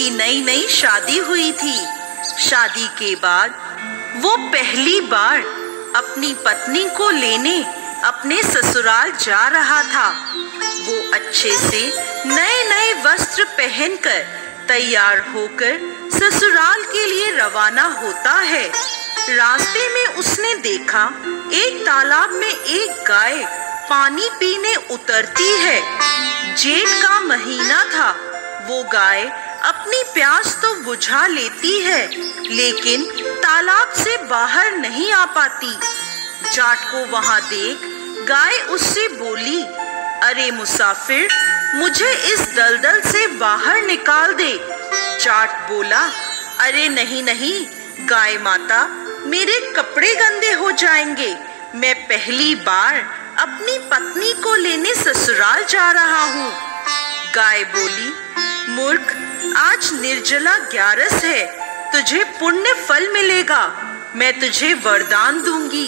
उसकी नई नई शादी हुई थी। शादी के बाद वो पहली बार अपनी पत्नी को लेने अपने ससुराल जा रहा था। वो अच्छे से नए नए वस्त्र पहनकर तैयार होकर ससुराल के लिए रवाना होता है। रास्ते में उसने देखा एक तालाब में एक गाय पानी पीने उतरती है। जेठ का महीना था। वो गाय अपनी प्यास तो बुझा लेती है, लेकिन तालाब से बाहर नहीं आ पाती। जाट को वहां देख गाय उससे बोली, अरे मुसाफिर, मुझे इस दलदल से बाहर निकाल दे। जाट बोला, अरे नहीं नहीं गाय माता, मेरे कपड़े गंदे हो जाएंगे। मैं पहली बार अपनी पत्नी को लेने ससुराल जा रहा हूँ। गाय बोली, मूर्ख, आज निर्जला 11 है, तुझे पुण्य फल मिलेगा। मैं तुझे वरदान दूंगी,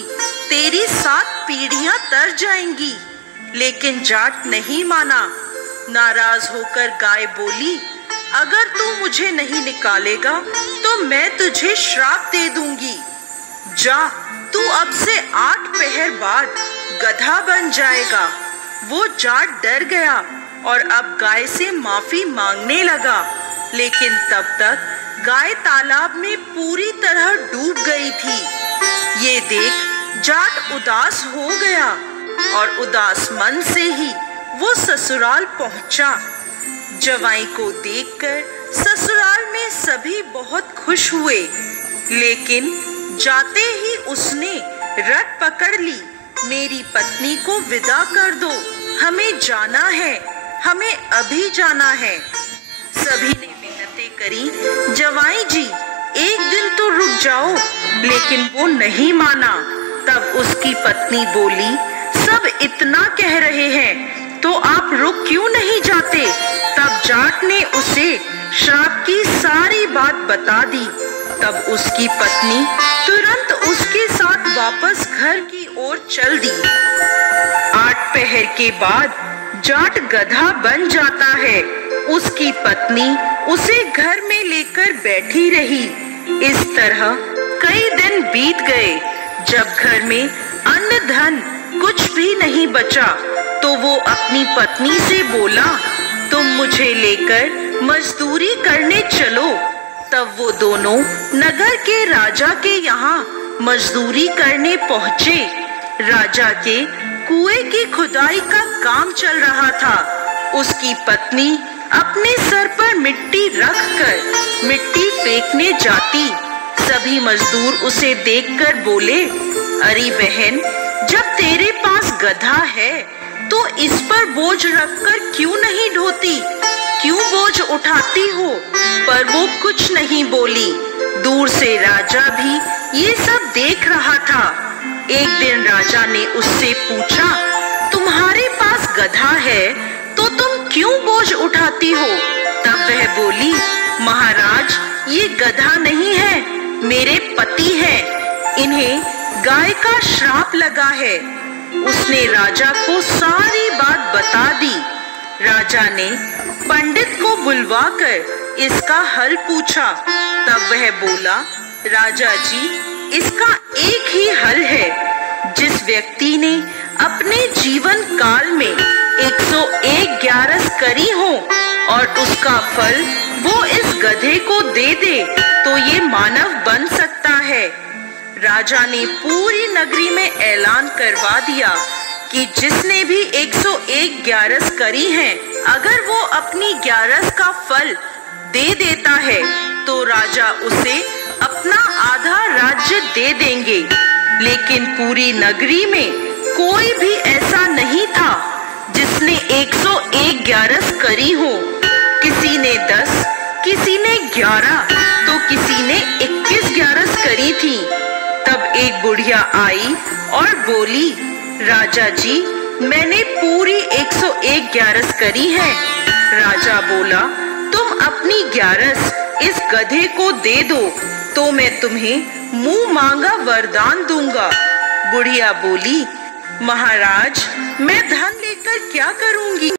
तेरी 7 पीढ़ियां तर जाएंगी। लेकिन जाट नहीं माना। नाराज होकर गाय बोली, अगर तू मुझे नहीं निकालेगा तो मैं तुझे श्राप दे दूंगी। जा, तू अब से 8 पहर बाद गधा बन जाएगा। वो जाट डर गया और अब गाय से माफी मांगने लगा, लेकिन तब तक गाय तालाब में पूरी तरह डूब गई थी। ये देख जाट उदास हो गया और उदास मन से ही वो ससुराल पहुंचा। जवाई को देखकर ससुराल में सभी बहुत खुश हुए, लेकिन जाते ही उसने रट पकड़ ली, मेरी पत्नी को विदा कर दो, हमें जाना है, हमें अभी जाना है। सभी ने मिन्नतें करी, जवाई जी एक दिन तो रुक जाओ, लेकिन वो नहीं माना। तब उसकी पत्नी बोली, सब इतना कह रहे हैं तो आप रुक क्यों नहीं जाते? तब जाट ने उसे श्राप की सारी बात बता दी। तब उसकी पत्नी तुरंत उसके साथ वापस घर की ओर चल दी। 8 पहर के बाद जाट गधा बन जाता है। उसकी पत्नी उसे घर में लेकर बैठी रही। इस तरह कई दिन बीत गए। जब घर में अन्न धन कुछ भी नहीं बचा तो वो अपनी पत्नी से बोला, तुम मुझे लेकर मजदूरी करने चलो। तब वो दोनों नगर के राजा के यहाँ मजदूरी करने पहुँचे। राजा के कुएं की खुदाई का काम चल रहा था। उसकी पत्नी अपने सर पर मिट्टी रखकर मिट्टी फेंकने जाती। सभी मजदूर उसे देखकर बोले, अरे बहन, जब तेरे पास गधा है तो इस पर बोझ रखकर क्यों नहीं ढोती, क्यों बोझ उठाती हो? पर वो कुछ नहीं बोली। दूर से राजा भी ये सब देख रहा था। एक दिन राजा ने उससे पूछा, तुम्हारे पास गधा है तो तुम क्यों बोझ उठाती हो? तब वह बोली, महाराज, ये गधा नहीं है, मेरे पति हैं। इन्हें गाय का श्राप लगा है। उसने राजा को सारी बात बता दी। राजा ने पंडित को बुलवाकर इसका हल पूछा। तब वह बोला, राजा जी, इसका एक ही हल है। जिस व्यक्ति ने अपने जीवन काल में 101 ग्यारस करी हो और उसका फल वो इस गधे को दे दे तो ये मानव बन सकता है। राजा ने पूरी नगरी में ऐलान करवा दिया कि जिसने भी 101 ग्यारस करी हैं, अगर वो अपनी ग्यारस का फल दे देता है तो राजा उसे अपना आधा राज्य दे देंगे। लेकिन पूरी नगरी में कोई भी ऐसा नहीं था जिसने 101 ग्यारस करी हो। किसी ने 10, किसी ने 11 तो किसी ने 21 ग्यारस करी थी। तब एक बुढ़िया आई और बोली, राजा जी, मैंने पूरी 101 ग्यारस करी है। राजा बोला, तुम अपनी ग्यारस इस गधे को दे दो तो मैं तुम्हें मुंह मांगा वरदान दूंगा। बुढ़िया बोली, महाराज, मैं धन लेकर क्या करूंगी?